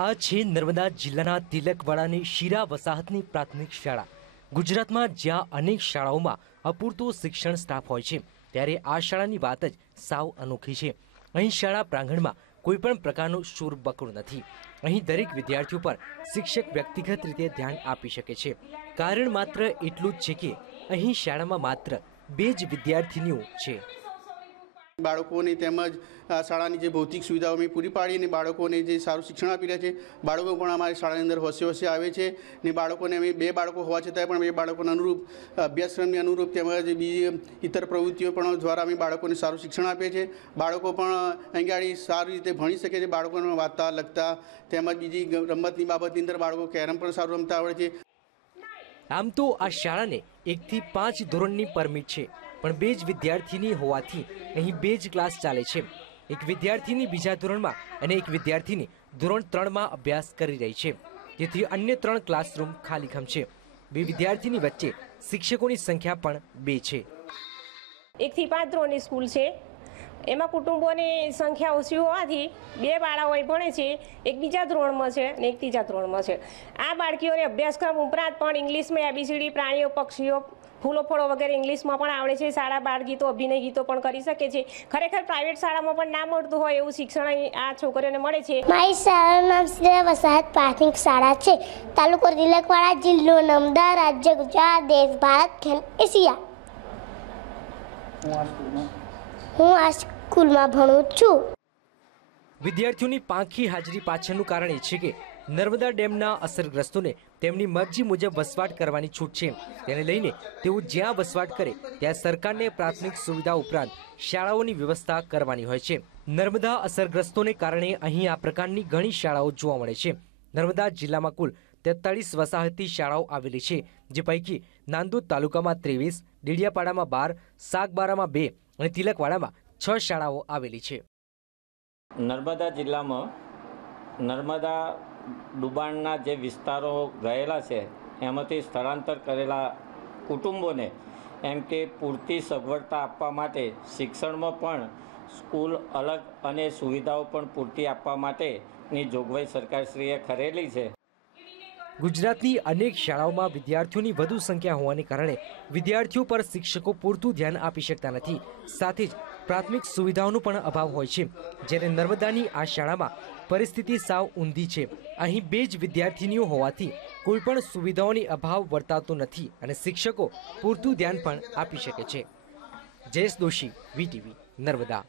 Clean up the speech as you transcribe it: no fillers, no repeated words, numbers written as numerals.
આ છે નર્મદા જિલ્લાના તિલકવાડાની શીરા વસાહતની પ્રાથમિક શાળા। ગુજરાતમાં જ્યાં અનેક શાળાઓમાં અપૂરતો શિક્ષણ સ્ટાફ હોય છે, ત્યારે આ શાળાની વાત જ સાવ અનોખી છે। અહીં શાળા પ્રાંગણમાં કોઈપણ પ્રકારનું શોરબકોર નથી। અહીં દરેક વિદ્યાર્થીઓ પર શિક્ષક વ્યક્તિગત રીતે ધ્યાન આપી શકે છે। કારણ માત્ર એટલું જ છે કે અહીં શાળામાં માત્ર 2 જ વિદ્યાર્થીનીઓ છે। બાળકોને તેમજ શાળાની જે ભૌતિક સુવિધાઓ અમે પૂરી પાડીને બાળકોને જે સારું શિક્ષણ આપી રહ્યા છે। બાળકો પણ અમારી શાળાની અંદર હોશે આવે છે ને બાળકોને અમે 2 બાળકો હોવા છતાં પણ 2 બાળકોને અનુરૂપ અભ્યાસક્રમની અનુરૂપ તેમજ બીજી ઇતર પ્રવૃત્તિઓ પણ દ્વારા અમે બાળકોને સારું શિક્ષણ આપીએ છીએ। બાળકો પણ અહીં આગળ સારી રીતે ભણી શકે છે। બાળકોને વાંચતા લખતા તેમજ બીજી રમતની બાબતની અંદર બાળકો કેરમ પણ સારું રમતા આવડે છે। આમ તો આ શાળાને 1 થી 5 ધોરણની પરમિટ છે, પણ 2 જ વિદ્યાર્થીની હોવાથી અહીં 2 જ ક્લાસ ચાલે છે। એક વિદ્યાર્થીની બીજા ધોરણમાં અને એક વિદ્યાર્થીની ધોરણ 3માં અભ્યાસ કરી રહી છે, તેથી અન્ય 3 ક્લાસરૂમ ખાલીખમ છે। 2 વિદ્યાર્થીની વચ્ચે શિક્ષકોની સંખ્યા પણ 2 છે। 1 થી 5 ધોરણની સ્કૂલ છે, એમાં કુટુંબોની સંખ્યા ઓછી હોવાથી 2 બાળકો ભણે છે, એક બીજા ધોરણમાં છે અને એક ત્રીજા ધોરણમાં છે। આ બાળકીઓને અભ્યાસક્રમ ઉપરાંત પણ ઇંગ્લિશમાં ABCD, પ્રાણીઓ, પક્ષીઓ, ફૂલો ફળો વગેરે ઇંગ્લિશમાં પણ આવડે છે। શાળા બાળ ગીતો, અભિનય ગીતો પણ કરી શકે છે। ખરેખર પ્રાઇવેટ શાળામાં પણ ના મળતું હોય એવું શિક્ષણ આ છોકરીઓને મળે છે। મારી શાળાનું નામ શીરા વસાહત પ્રાથમિક શાળા છે, તાલુકો તિલકવાડા, જિલ્લો નર્મદા, રાજ્ય ગુજરાત, દેશ ભારત, ખંડ એશિયા। હું આ સ્કૂલમાં ભણું છું। વિદ્યાર્થીઓની પાંખી હાજરી પાછળનું કારણ એ છે કે નર્મદા ડેમના અસરગ્રસ્તોને તેમની મરજી મુજબ વસવાટ કરવાની છૂટ છે। તેને લઈને તેઓ જ્યાં વસવાટ કરે ત્યાં સરકારને પ્રાથમિક સુવિધા ઉપરાંત શાળાઓની વ્યવસ્થા કરવાની હોય છે। નર્મદા અસરગ્રસ્તોને કારણે અહીં આ પ્રકારની ઘણી શાળાઓ જોવા મળે છે। નર્મદા જિલ્લામાં કુલ 43 વસાહતી શાળાઓ આવેલી છે, જે પૈકી નાંદોદ તાલુકામાં 23, ડેડિયાપાડામાં 12, સાગબારામાં 2 અને તિલકવાડામાં 6 શાળાઓ આવેલી છે। નર્મદા જિલ્લામાં નર્મદા ડુબાણના જે વિસ્તારો ગયેલા છે, એમાંથી સ્થળાંતર કરેલા કુટુંબોને એમ કે પૂરતી સગવડતા આપવા માટે શિક્ષણમાં પણ સ્કૂલ અલગ અને સુવિધાઓ પણ પૂરતી આપવા માટેની જોગવાઈ સરકારશ્રીએ કરેલી છે। ગુજરાતની અનેક શાળાઓમાં વિદ્યાર્થીઓની વધુ સંખ્યા હોવાને કારણે વિદ્યાર્થીઓ પર શિક્ષકો પૂરતું ધ્યાન આપી શકતા નથી। સાથે જ પ્રાથમિક સુવિધાઓનો પણ અભાવ હોય છે, જ્યારે નર્મદાની આ શાળામાં પરિસ્થિતિ સાવ ઊંધી છે। અહીં 2 જ વિદ્યાર્થીનીઓ હોવાથી કોઈપણ સુવિધાઓની અભાવ વર્તાતો નથી અને શિક્ષકો પૂરતું ધ્યાન પણ આપી શકે છે। જયેશ દોશી, VTV, નર્મદા।